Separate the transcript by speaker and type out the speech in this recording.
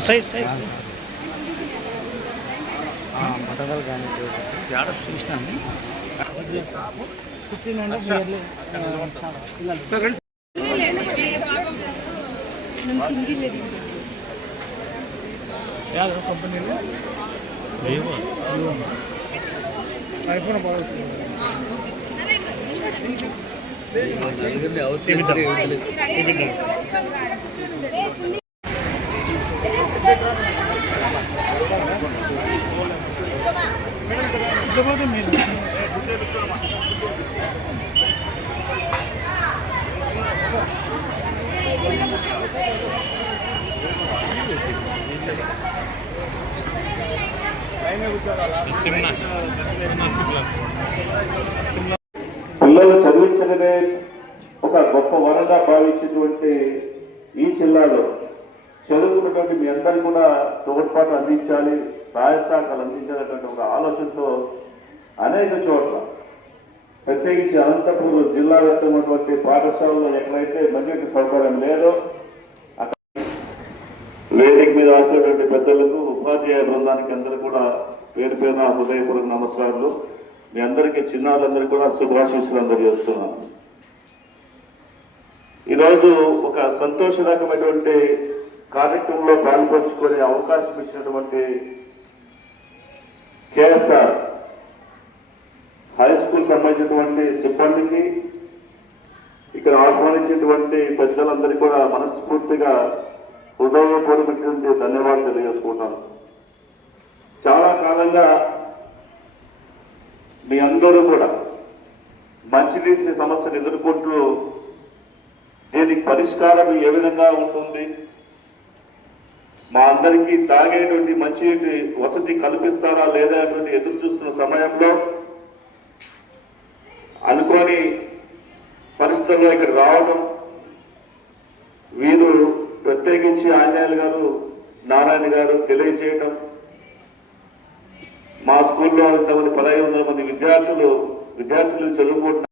Speaker 1: Side side
Speaker 2: బట్టలు కానీ order చూసినాము
Speaker 1: ఫిఫ్టీన్ హండ్రెడ్ కంపెనీలో ఐఫోన్ బాగుంటుంది
Speaker 3: Simna. Simna Simla. Simla. చదివించడమే ఒక గొప్ప వరంగా భావించేటువంటి ఈ జిల్లాలో చదువుకున్నటువంటి మీ అందరికీ కూడా తోడ్పాటు అందించాలి సహాయ సహకారాలు అందించాలనేటువంటి ఒక ఆలోచనతో అనేక చోట్ల ప్రత్యేకించి అనంతపురం జిల్లా ఉన్నటువంటి పాఠశాలలో ఎక్కడైతే మంచి సౌకర్యం లేదో అక్కడ వేదిక మీద రాసినటువంటి పెద్దలకు ఉపాధ్యాయ బృందానికి అందరూ కూడా పేరు పేరున హృదయపూర్వక నమస్కారాలు. మీ అందరికీ చిన్నారులందరికీ కూడా శుభాశీస్సులు అందజేస్తున్నాను. ఈరోజు ఒక సంతోషదాయకమైనటువంటి కార్యక్రమంలో పాల్పంచుకునే అవకాశం ఇచ్చినటువంటి కేఎస్ఆర్ హై స్కూల్ సంబంధించినటువంటి సిబ్బందికి ఇక్కడ ఆహ్వానించినటువంటి పెద్దలందరికీ కూడా మనస్ఫూర్తిగా హృదయపూర్వకటువంటి ధన్యవాదాలు తెలియజేసుకుంటాను చాలా కాలంగా మీ అందరూ కూడా మంచినీటి సమస్యను ఎదుర్కొంటూ దీనికి పరిష్కారం ఏ విధంగా ఉంటుంది? మా అందరికీ తాగేటువంటి మంచినీటి వసతి కల్పిస్తారా లేదా అనేటువంటి ఎదురు చూస్తున్న సమయంలో అనుకోని పరిస్థితుల్లో ఇక్కడ రావడం వీరు ప్రత్యేకించి ఆంజనేయులు గారు నారాయణ గారు తెలియజేయటం మా స్కూల్లో ఇంతమంది పదహైదు వందల మంది విద్యార్థులు విద్యార్థులు చదువుకుంటున్నారు.